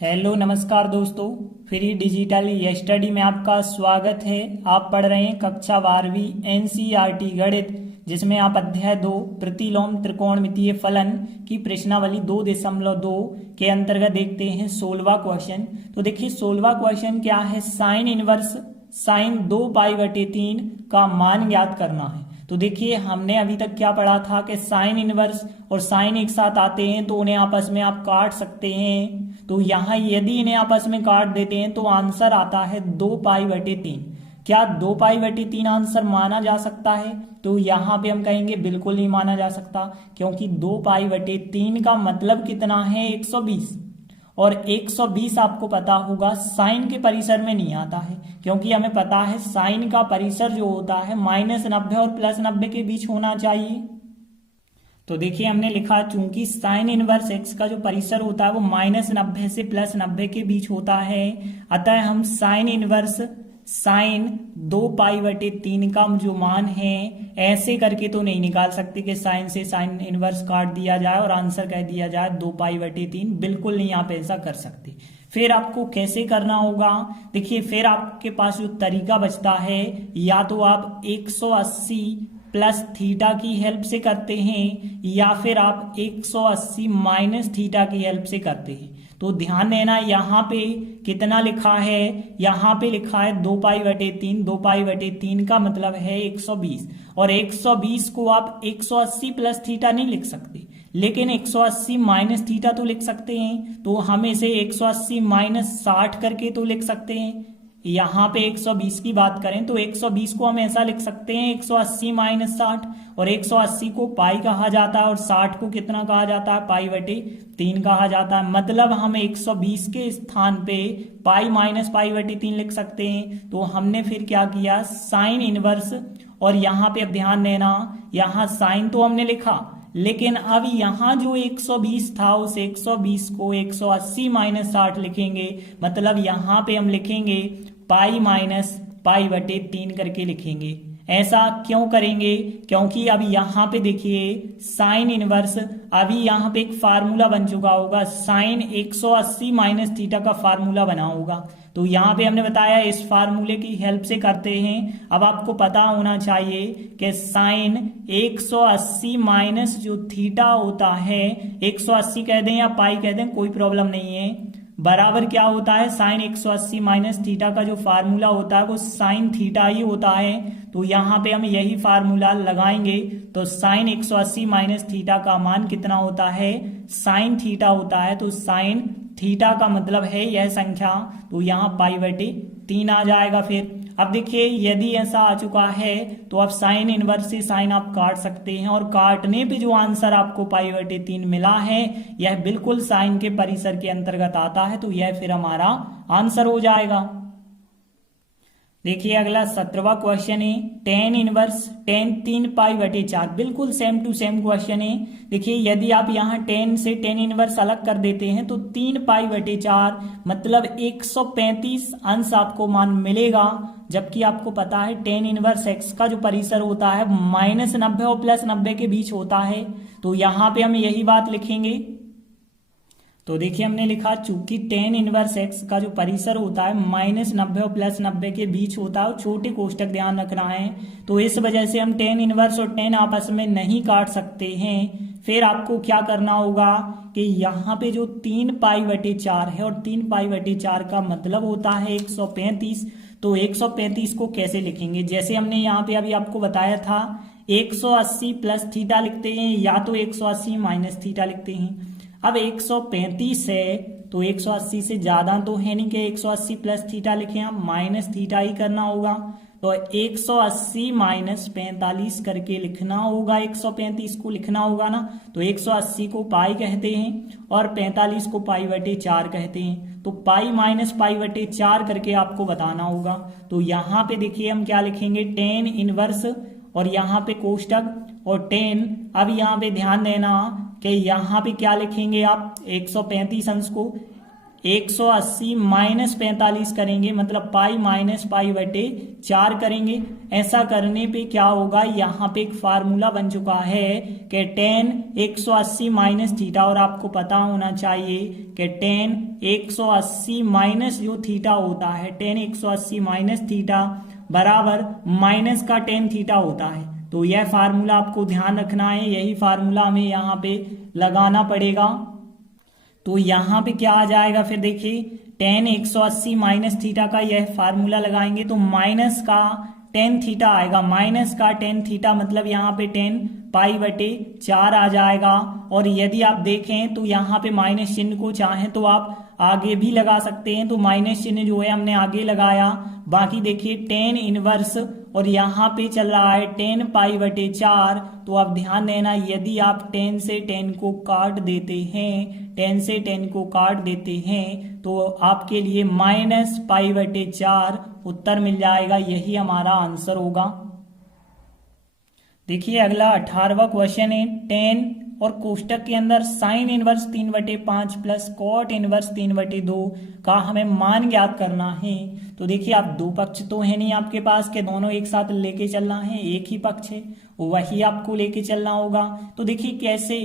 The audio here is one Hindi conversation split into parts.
हेलो नमस्कार दोस्तों। फ्री डिजिटल स्टडी में आपका स्वागत है। आप पढ़ रहे हैं कक्षा 12वीं एनसीईआरटी गणित, जिसमें आप अध्याय 2 प्रतिलोम त्रिकोणमितीय फलन की प्रश्नावली 2.2 के अंतर्गत देखते हैं 16वां क्वेश्चन। तो देखिए 16वां क्वेश्चन क्या है, साइन इनवर्स साइन 2 पाई/3 का मान ज्ञात करना है। तो देखिए हमने अभी तक क्या पढ़ा था कि साइन इनवर्स और साइन एक साथ आते हैं तो उन्हें आपस में आप काट सकते हैं। तो यहाँ यदि इन्हें आपस में काट देते हैं तो आंसर आता है 2 पाई/3। क्या 2 पाई/3 आंसर माना जा सकता है? तो यहाँ पे हम कहेंगे बिल्कुल नहीं माना जा सकता, क्योंकि 2 पाई/3 का मतलब कितना है 120, और 120 आपको पता होगा साइन के परिसर में नहीं आता है, क्योंकि हमें पता है साइन का परिसर जो होता है -90 और +90 के बीच होना चाहिए। तो देखिए हमने लिखा चूंकि साइन इनवर्स एक्स का जो परिसर होता है वो -90 से +90 के बीच होता है, अतः हम साइन इनवर्स साइन 2 पाई/3 का जो मान है ऐसे करके तो नहीं निकाल सकते कि साइन से साइन इनवर्स काट दिया जाए और आंसर कह दिया जाए 2 पाई/3। बिल्कुल नहीं, आप ऐसा कर सकते। फिर आपको कैसे करना होगा, देखिए फिर आपके पास जो तरीका बचता है, या तो आप 180 प्लस थीटा की हेल्प से करते हैं, या फिर आप 180 माइनस थीटा की हेल्प से करते हैं। तो ध्यान देना यहाँ पे कितना लिखा है, यहाँ पे लिखा है 2 पाई/3। 2 पाई/3 का मतलब है 120, और 120 को आप 180 प्लस थीटा नहीं लिख सकते, लेकिन 180 माइनस थीटा तो लिख सकते हैं। तो हम इसे 180 माइनस 60 करके तो लिख सकते हैं। यहाँ पे 120 की बात करें तो 120 को हम ऐसा लिख सकते हैं 180 माइनस 60, और 180 को पाई कहा जाता है और 60 को कितना कहा जाता है, पाई/3 कहा जाता है। मतलब हम 120 के स्थान पे पाई माइनस पाई/3 लिख सकते हैं। तो हमने फिर क्या किया, साइन इनवर्स, और यहाँ पे अब ध्यान देना, यहाँ साइन तो हमने लिखा, लेकिन अब यहाँ जो 120 था उस 120 को 180 माइनस 60 लिखेंगे। मतलब यहाँ पे हम लिखेंगे पाई माइनस पाई/3 करके लिखेंगे। ऐसा क्यों करेंगे, क्योंकि अब यहाँ पे देखिए साइन इनवर्स, अभी यहाँ पे एक फार्मूला बन चुका होगा, साइन 180 माइनस थीटा का फार्मूला बना होगा। तो यहाँ पे हमने बताया इस फार्मूले की हेल्प से करते हैं। अब आपको पता होना चाहिए कि साइन 180 माइनस जो थीटा होता है, 180 कह दें या पाई कह दें कोई प्रॉब्लम नहीं है, बराबर क्या होता है, साइन 180 माइनस थीटा का जो फार्मूला होता है वो साइन थीटा ही होता है। तो यहाँ पे हम यही फार्मूला लगाएंगे, तो साइन 180 माइनस थीटा का मान कितना होता है, साइन थीटा होता है। तो साइन थीटा का मतलब है यह संख्या, तो यहाँ पाई/3 आ जाएगा। फिर अब देखिए यदि ऐसा आ चुका है तो अब साइन इनवर्स से साइन आप काट सकते हैं, और काटने पे जो आंसर आपको पाई/3 मिला है यह बिल्कुल साइन के परिसर के अंतर्गत आता है। तो यह फिर हमारा आंसर हो जाएगा। देखिए अगला 17वां क्वेश्चन है, टेन इनवर्स टेन 3 पाई/4। बिल्कुल सेम टू सेम क्वेश्चन है। देखिए यदि आप यहाँ टेन से टेन इनवर्स अलग कर देते हैं तो 3 पाई/4 मतलब 135 अंश आपको मान मिलेगा। जबकि आपको पता है टेन इनवर्स एक्स का जो परिसर होता है -90 और +90 के बीच होता है। तो यहाँ पे हम यही बात लिखेंगे। तो देखिए हमने लिखा चूंकि टेन इनवर्स एक्स का जो परिसर होता है -90 और +90 के बीच होता है, छोटे कोष्टक ध्यान रखना है, तो इस वजह से हम टेन इनवर्स और टेन आपस में नहीं काट सकते हैं। फिर आपको क्या करना होगा कि यहाँ पे जो 3 पाई/4 है, और 3 पाई/4 का मतलब होता है 135। तो 135 को कैसे लिखेंगे, जैसे हमने यहाँ पे अभी आपको बताया था 180 प्लस थीटा लिखते हैं, या तो 180 माइनस थीटा लिखते हैं। अब 135 है तो 180 से ज्यादा तो है नहीं कि 180 प्लस थीटा लिखें, हम माइनस थीटा ही करना होगा। तो 180 माइनस 45 करके लिखना होगा, 135 को लिखना होगा ना। तो 180 को पाई कहते हैं और 45 को पाई/4 कहते हैं। तो पाई माइनस पाई/4 करके आपको बताना होगा। तो यहाँ पे देखिए हम क्या लिखेंगे, टेन इनवर्स और यहाँ पे कोष्टक और टेन। अब यहाँ पे ध्यान देना कि यहाँ पे क्या लिखेंगे आप, 135 अंश को 180 माइनस 45 करेंगे, मतलब पाई माइनस पाई बटे 4 करेंगे। ऐसा करने पे क्या होगा, यहाँ पे एक फार्मूला बन चुका है कि टेन 180 माइनस थीटा, और आपको पता होना चाहिए कि टेन 180 माइनस जो थीटा होता है, टेन 180 माइनस थीटा बराबर माइनस का टेन थीटा होता है। तो यह फार्मूला आपको ध्यान रखना है, यही फार्मूला हमें यहाँ पे लगाना पड़ेगा। तो यहाँ पे क्या आ जाएगा, फिर देखिए टेन 180 माइनस थीटा का यह फार्मूला लगाएंगे तो माइनस का टेन थीटा आएगा, माइनस का टेन थीटा मतलब यहाँ पे टेन पाई बटे 4 आ जाएगा। और यदि आप देखें तो यहाँ पे माइनस चिन्ह को चाहें तो आप आगे भी लगा सकते हैं, तो माइनस चिन्ह जो है हमने आगे लगाया। बाकी देखिए टेन इनवर्स और यहाँ पे चल रहा है टेन पाई बटे 4, तो आप ध्यान देना यदि आप टेन से टेन को काट देते हैं, टेन से टेन को काट देते हैं तो आपके लिए माइनस पाई बटे 4 उत्तर मिल जाएगा, यही हमारा आंसर होगा। देखिए अगला 18वां क्वेश्चन है, टेन और कोष्टक के अंदर sine inverse 3/5 plus cot inverse 3/2 का हमें मान ज्ञात करना है। तो देखिए आप दो पक्ष तो है नहीं आपके पास के दोनों एक साथ लेके चलना है, एक ही पक्ष है वही आपको लेके चलना होगा। तो देखिए कैसे,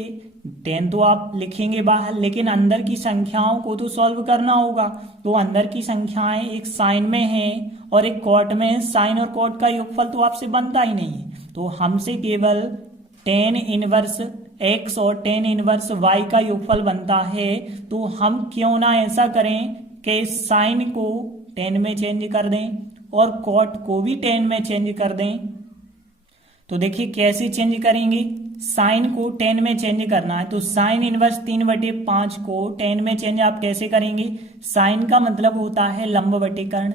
टेन तो आप लिखेंगे बाहर लेकिन अंदर की संख्याओं को तो सॉल्व करना होगा। तो अंदर की संख्याएं एक साइन में है और एक कॉट में है, साइन और कॉट का योगफल तो आपसे बनता ही नहीं है, तो हमसे केवल टेन इनवर्स x और टेन इनवर्स y का योगफल बनता है। तो हम क्यों ना ऐसा करें कि साइन को टेन में चेंज कर दें और कॉट को भी टेन में चेंज कर दें। तो देखिए कैसे चेंज करेंगे, साइन को टेन में चेंज करना है तो साइन इनवर्स 3/5 को टेन में चेंज आप कैसे करेंगे, साइन का मतलब होता है लंब बटे कर्ण।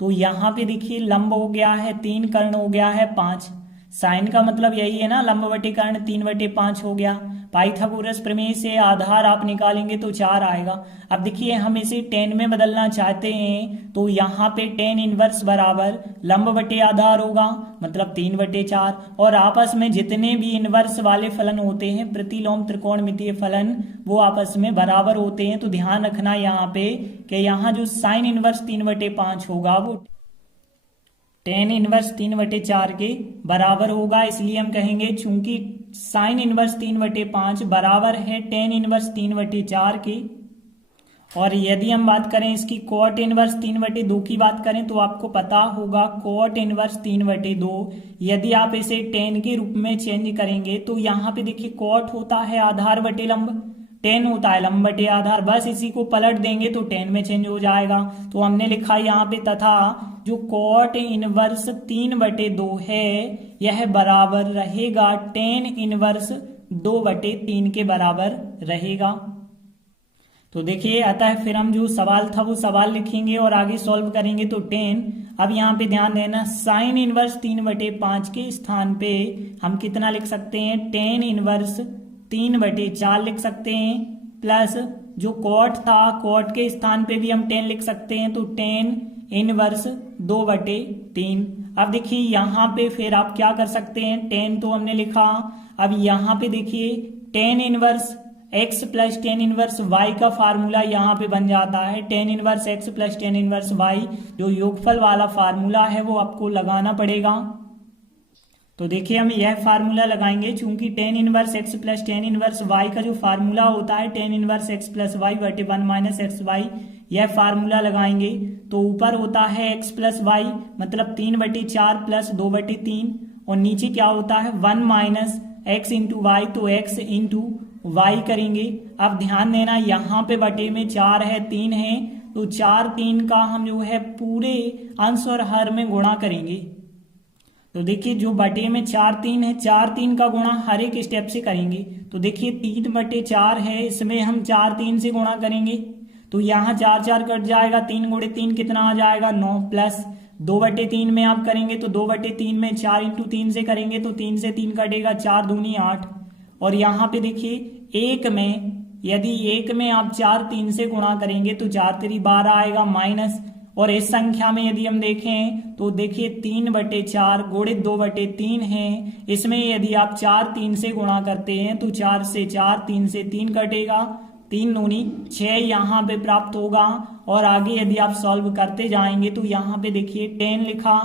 तो यहाँ पे देखिए लंब हो गया है 3, कर्ण हो गया है 5, साइन का मतलब यही है ना, लंब बटे कर्ण 3/5 हो गया। पाइथागोरस प्रमेय से आधार आप निकालेंगे तो 4 आएगा। अब देखिए हम इसे टेन में बदलना चाहते हैं तो यहाँ पे टेन इनवर्स बराबर लंब बटे आधार होगा, मतलब 3/4, और आपस में जितने भी इनवर्स वाले फलन होते हैं प्रतिलोम त्रिकोणमितीय फलन वो आपस में बराबर होते हैं। तो ध्यान रखना यहाँ पे कि यहाँ जो साइन इनवर्स 3/5 होगा वो टेन इनवर्स 3/4 के बराबर होगा, इसलिए हम कहेंगे चूंकि साइन इनवर्स 3/5 बराबर है टेन इनवर्स 3/4 के। और यदि हम बात करें इसकी कॉट इनवर्स 3/2 की बात करें तो आपको पता होगा कॉट इनवर्स 3/2 यदि आप इसे टेन के रूप में चेंज करेंगे तो यहाँ पे देखिए कॉट होता है आधार बटे लंब, टेन होता है लंब बटे आधार, बस इसी को पलट देंगे तो टेन में चेंज हो जाएगा। तो हमने लिखा यहाँ पे तथा जो कॉट इनवर्स 3/2 है यह बराबर रहेगा टेन इनवर्स 2/3 के बराबर रहेगा। तो देखिए अतः फिर हम जो सवाल था वो सवाल लिखेंगे और आगे सॉल्व करेंगे। तो टेन, अब यहाँ पे ध्यान देना साइन इनवर्स 3/5 के स्थान पे हम कितना लिख सकते हैं, टेन इनवर्स 3/4 लिख सकते हैं, प्लस जो कॉट था कॉट के स्थान पे भी हम टेन लिख सकते हैं तो टेन इनवर्स 2/3। अब देखिए यहाँ पे फिर आप क्या कर सकते हैं, टेन तो हमने लिखा, अब यहाँ पे देखिए ten inverse x plus tan inverse y का फार्मूला यहाँ पे बन जाता है, tan inverse x plus tan inverse y जो योगफल वाला फार्मूला है वो आपको लगाना पड़ेगा। तो देखिए हम यह फार्मूला लगाएंगे, चूंकि tan inverse x plus tan inverse y का जो फार्मूला होता है tan inverse x plus y बटे 1 माइनस एक्स वाई, यह फार्मूला लगाएंगे तो ऊपर होता है x प्लस वाई मतलब 3/4 प्लस 2/3 और नीचे क्या होता है 1 माइनस एक्स इंटू वाई, तो x इंटू वाई करेंगे। अब ध्यान देना यहाँ पे बटे में 4 है 3 है तो 4 3 का हम जो है पूरे अंश और हर में गुणा करेंगे। तो देखिए जो बटे में 4 3 है 4 3 का गुणा हर एक स्टेप से करेंगे। तो देखिए 3/4 है, इसमें हम 4 3 से गुणा करेंगे तो यहाँ 4 4 कट जाएगा, 3 गुणे 3 कितना आ जाएगा 9, प्लस 2/3 में आप करेंगे तो 2/3 में 4 इंटू 3 से करेंगे तो 3 से 3 कटेगा, 4 दूनी 8। और यहाँ पे देखिए एक में, यदि एक में आप 4 3 से गुणा करेंगे तो 4 3 12 आएगा माइनस, और इस संख्या में यदि हम देखें तो देखिए 3/4 गुणित 2/3 है, इसमें यदि आप 4 3 से गुणा करते हैं तो 4 से 4 3 से 3 कटेगा, 3 दूनी 6 यहाँ पे प्राप्त होगा। और आगे यदि आप सॉल्व करते जाएंगे तो यहाँ पे देखिए 10 लिखा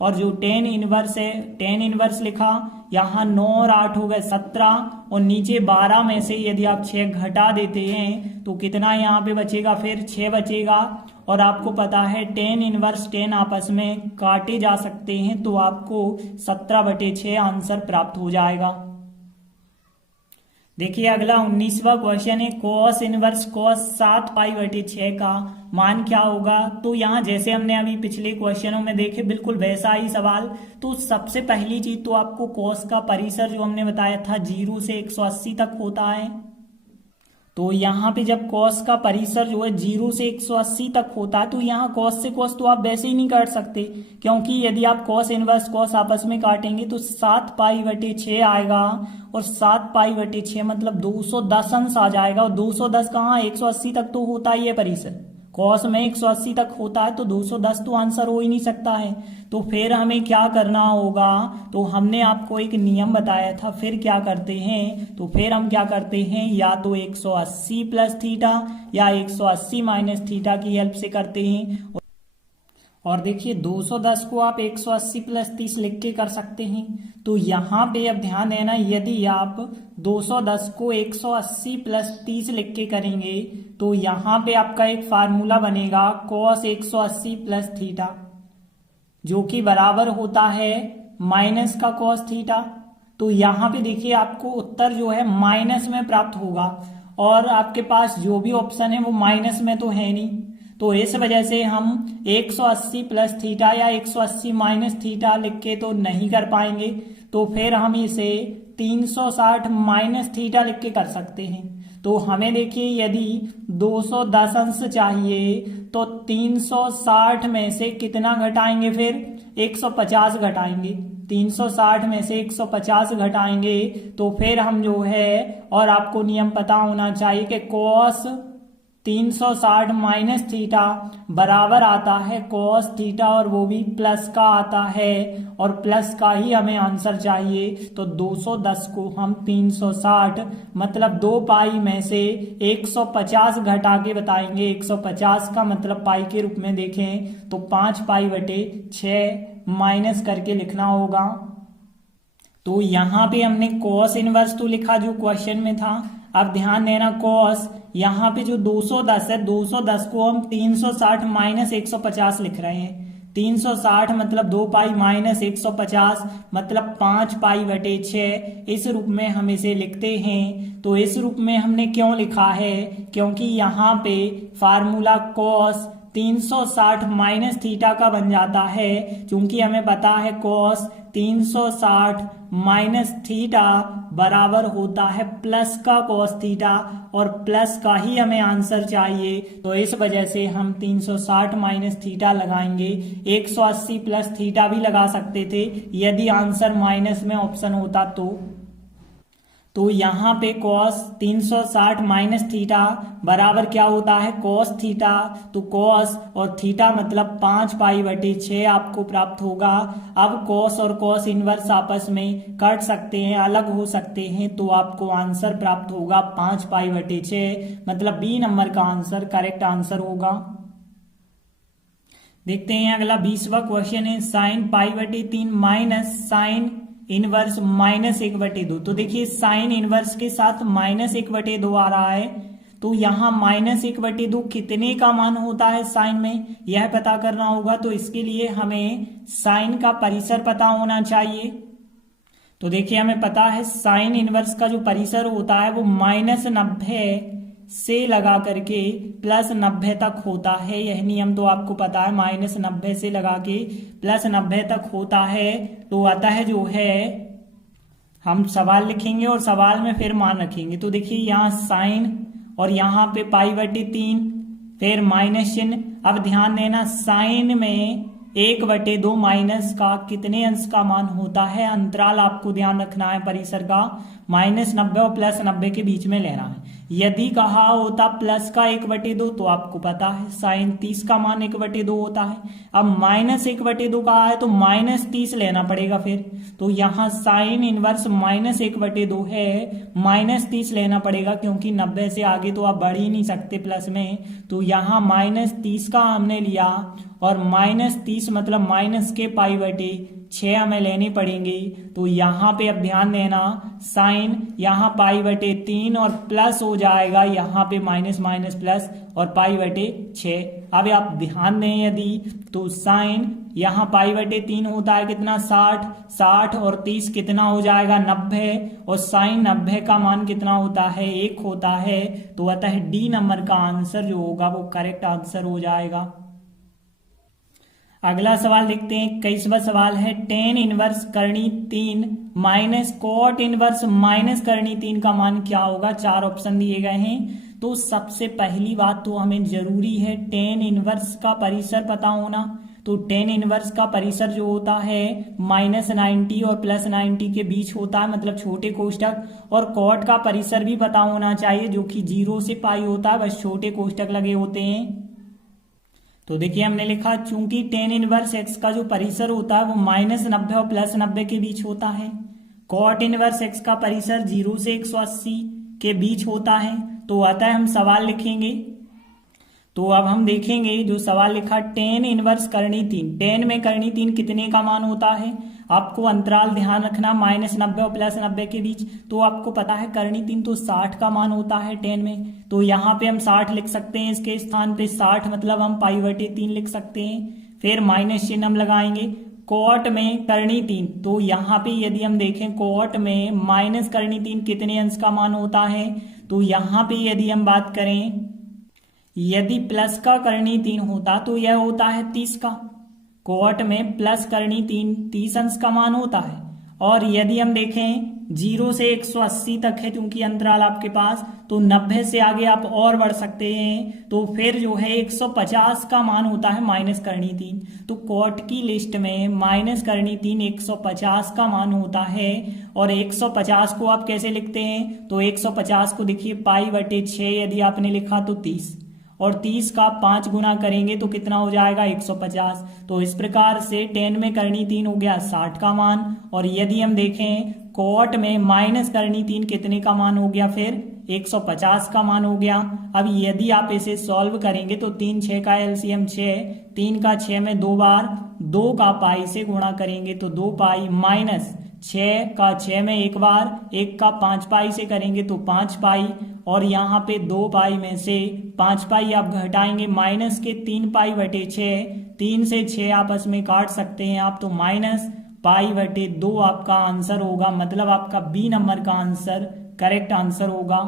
और जो 10 इनवर्स है 10 इनवर्स लिखा, यहाँ 9 और 8 हो गए 17 और नीचे 12 में से यदि आप 6 घटा देते हैं तो कितना यहाँ पे बचेगा, फिर 6 बचेगा। और आपको पता है 10 इनवर्स 10 आपस में काटे जा सकते हैं तो आपको 17/6 आंसर प्राप्त हो जाएगा। देखिए अगला 19वां क्वेश्चन है कॉस इनवर्स कॉस 7π/6 का मान क्या होगा। तो यहाँ जैसे हमने अभी पिछले क्वेश्चनों में देखे बिल्कुल वैसा ही सवाल। तो सबसे पहली चीज तो आपको कॉस का परिसर जो हमने बताया था 0 से 180 तक होता है। तो यहाँ पे जब कॉस का परिसर जो है 0 से 180 तक होता है तो यहाँ कॉस से कॉस तो आप वैसे ही नहीं काट सकते, क्योंकि यदि आप कॉस इनवर्स कॉस आपस में काटेंगे तो 7π/6 आएगा और 7π/6 मतलब 210 अंश आ जाएगा। और 210 कहाँ, 180 तक तो होता ही है परिसर, कॉस में 180 तक होता है तो 210 तो आंसर हो ही नहीं सकता है। तो फिर हमें क्या करना होगा, तो हमने आपको एक नियम बताया था, फिर क्या करते हैं, तो फिर हम क्या करते हैं या तो 180 प्लस थीटा या 180 माइनस थीटा की हेल्प से करते हैं। और देखिए 210 को आप 180 प्लस 30 लिख के कर सकते हैं। तो यहाँ पे अब ध्यान देना, यदि आप 210 को 180 प्लस 30 लिख के करेंगे तो यहाँ पे आपका एक फार्मूला बनेगा कॉस 180 प्लस थीटा, जो कि बराबर होता है माइनस का कॉस थीटा। तो यहाँ पे देखिए आपको उत्तर जो है माइनस में प्राप्त होगा और आपके पास जो भी ऑप्शन है वो माइनस में तो है नहीं। तो इस वजह से हम 180 प्लस थीटा या 180 माइनस थीटा लिख के तो नहीं कर पाएंगे, तो फिर हम इसे 360 माइनस थीटा लिख के कर सकते हैं। तो हमें देखिए यदि 210 अंश चाहिए तो 360 में से कितना घटाएंगे, फिर 150 घटाएंगे, 360 में से 150 घटाएंगे तो फिर हम जो है, और आपको नियम पता होना चाहिए कि कॉस 360 माइनस थीटा बराबर आता है कॉस थीटा, और वो भी प्लस का आता है और प्लस का ही हमें आंसर चाहिए। तो 210 को हम 360 मतलब 2 पाई में से 150 घटा के बताएंगे। 150 का मतलब पाई के रूप में देखें तो 5π/6 माइनस करके लिखना होगा। तो यहाँ पे हमने कॉस इनवर्स तो लिखा जो क्वेश्चन में था। अब ध्यान देना कॉस, यहाँ पे जो 210 है 210 को हम 360 माइनस 150 लिख रहे हैं। 360 मतलब 2 पाई माइनस 150 मतलब 5π/6, इस रूप में हम इसे लिखते हैं। तो इस रूप में हमने क्यों लिखा है, क्योंकि यहाँ पे फार्मूला कॉस 360 माइनस थीटा का बन जाता है, क्योंकि हमें पता है कॉस 360 माइनस थीटा बराबर होता है प्लस का कॉस थीटा, और प्लस का ही हमें आंसर चाहिए। तो इस वजह से हम 360 माइनस थीटा लगाएंगे। 180 प्लस थीटा भी लगा सकते थे यदि आंसर माइनस में ऑप्शन होता तो यहाँ पे कॉस 360 माइनस थीटा बराबर क्या होता है कॉस थीटा। तो कॉस और थीटा मतलब 5π/6 आपको प्राप्त होगा। अब कॉस और कॉस इनवर्स आपस में कट सकते हैं, अलग हो सकते हैं, तो आपको आंसर प्राप्त होगा 5π/6 मतलब बी नंबर का आंसर करेक्ट आंसर होगा। देखते हैं अगला 20वां क्वेश्चन है साइन π/3 माइनस साइन इनवर्स -1/2। तो देखिए साइन इनवर्स के साथ -1/2 आ रहा है, तो यहाँ -1/2 कितने का मान होता है साइन में, यह पता करना होगा। तो इसके लिए हमें साइन का परिसर पता होना चाहिए। तो देखिए हमें पता है साइन इनवर्स का जो परिसर होता है वो -90 से लगा करके +90 तक होता है। यह नियम तो आपको पता है, -90 से लगा के +90 तक होता है। तो अतः जो है हम सवाल लिखेंगे और सवाल में फिर मान रखेंगे। तो देखिए यहाँ साइन और यहाँ पे π/3 फिर माइनस चिन्ह। अब ध्यान देना साइन में 1/2 माइनस का कितने अंश का मान होता है, अंतराल आपको ध्यान रखना है परिसर का, -90 और +90 के बीच में लेना है। यदि कहा होता प्लस का 1/2 तो आपको पता है साइन 30 का मान 1/2 होता है। अब माइनस 1/2 कहा है तो माइनस 30 लेना पड़ेगा फिर, तो यहाँ साइन इनवर्स माइनस 1/2 है, माइनस 30 लेना पड़ेगा क्योंकि 90 से आगे तो आप बढ़ ही नहीं सकते प्लस में। तो यहाँ माइनस 30 का हमने लिया और माइनस 30 मतलब माइनस के π/6 हमें लेनी पड़ेंगी। तो यहाँ पे अब ध्यान देना साइन यहाँ π/3 और प्लस हो जाएगा यहाँ पे माइनस माइनस प्लस और π/6। अब आप ध्यान दें यदि तो साइन यहाँ π/3 होता है कितना 60 और 30 कितना हो जाएगा 90 और साइन 90 का मान कितना होता है 1 होता है। तो अतः डी नंबर का आंसर जो होगा वो करेक्ट आंसर हो जाएगा। अगला सवाल देखते हैं 21वां सवाल है टेन इनवर्स करनी 3 माइनस कॉट इनवर्स माइनस करनी 3 का मान क्या होगा। 4 ऑप्शन दिए गए हैं। तो सबसे पहली बात तो हमें जरूरी है टेन इनवर्स का परिसर पता होना। तो टेन इनवर्स का परिसर जो होता है -90 और +90 के बीच होता है, मतलब छोटे कोष्टक, और कॉट का परिसर भी पता होना चाहिए जो कि 0 से पाई होता है, बस छोटे कोष्टक लगे होते हैं। तो देखिए हमने लिखा चूंकि टेन इनवर्स एक्स का जो परिसर होता है वो -90 और +90 के बीच होता है, कॉट इनवर्स एक्स का परिसर 0 से 180 के बीच होता है, तो अतः हम सवाल लिखेंगे। तो अब हम देखेंगे जो सवाल लिखा टेन इनवर्स करनी 3, टेन में करनी 3 कितने का मान होता है। आपको अंतराल ध्यान रखना -90 और +90 के बीच। तो आपको पता है करनी 3 तो 60 का मान होता है टेन में, तो यहाँ पे हम 60 लिख सकते हैं, इसके स्थान पे 60 मतलब हम π/3 लिख सकते हैं। फिर माइनस चिन्ह हम लगाएंगे। कॉट में करनी 3, तो यहाँ पे यदि हम देखें कॉट में माइनस करनी 3 कितने अंश का मान होता है। तो यहाँ पे यदि हम बात करें यदि प्लस का करनी 3 होता तो यह होता है 30 का, कॉट में प्लस करनी 3 30 अंश का मान होता है। और यदि हम देखें 0 से 180 तक है क्योंकि अंतराल आपके पास, तो 90 से आगे आप और बढ़ सकते हैं, तो फिर जो है 150 का मान होता है माइनस करनी 3। तो कॉट की लिस्ट में माइनस करनी 3 150 का मान होता है। और 150 को आप कैसे लिखते हैं, तो 150 को देखिए π/6 यदि आपने लिखा तो 30, और 30 का 5 गुना करेंगे तो कितना हो जाएगा 150। तो इस प्रकार से टेन में करनी 3 हो गया 60 का मान। और यदि हम देखें कॉट में माइनस करनी 3 कितने का मान हो गया, फिर 150 का मान हो गया। अब यदि आप इसे सॉल्व करेंगे तो 3 6 का एलसीएम 6, 3 का 6 में 2 बार, 2 का पाई से गुणा करेंगे तो 2 पाई माइनस 6 का 6 में 1 बार, 1 का 5 पाई से करेंगे तो 5 पाई, और यहाँ पे 2 पाई में से 5 पाई आप घटाएंगे माइनस के 3 π/6, 3 से 6 आपस में काट सकते हैं आप, तो माइनस π/2 आपका आंसर होगा, मतलब आपका बी नंबर का आंसर करेक्ट आंसर होगा।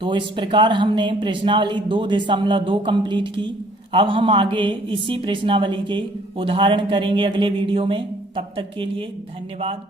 तो इस प्रकार हमने प्रश्नावली 2.2 कंप्लीट की। अब हम आगे इसी प्रश्नावली के उदाहरण करेंगे अगले वीडियो में। तब तक के लिए धन्यवाद।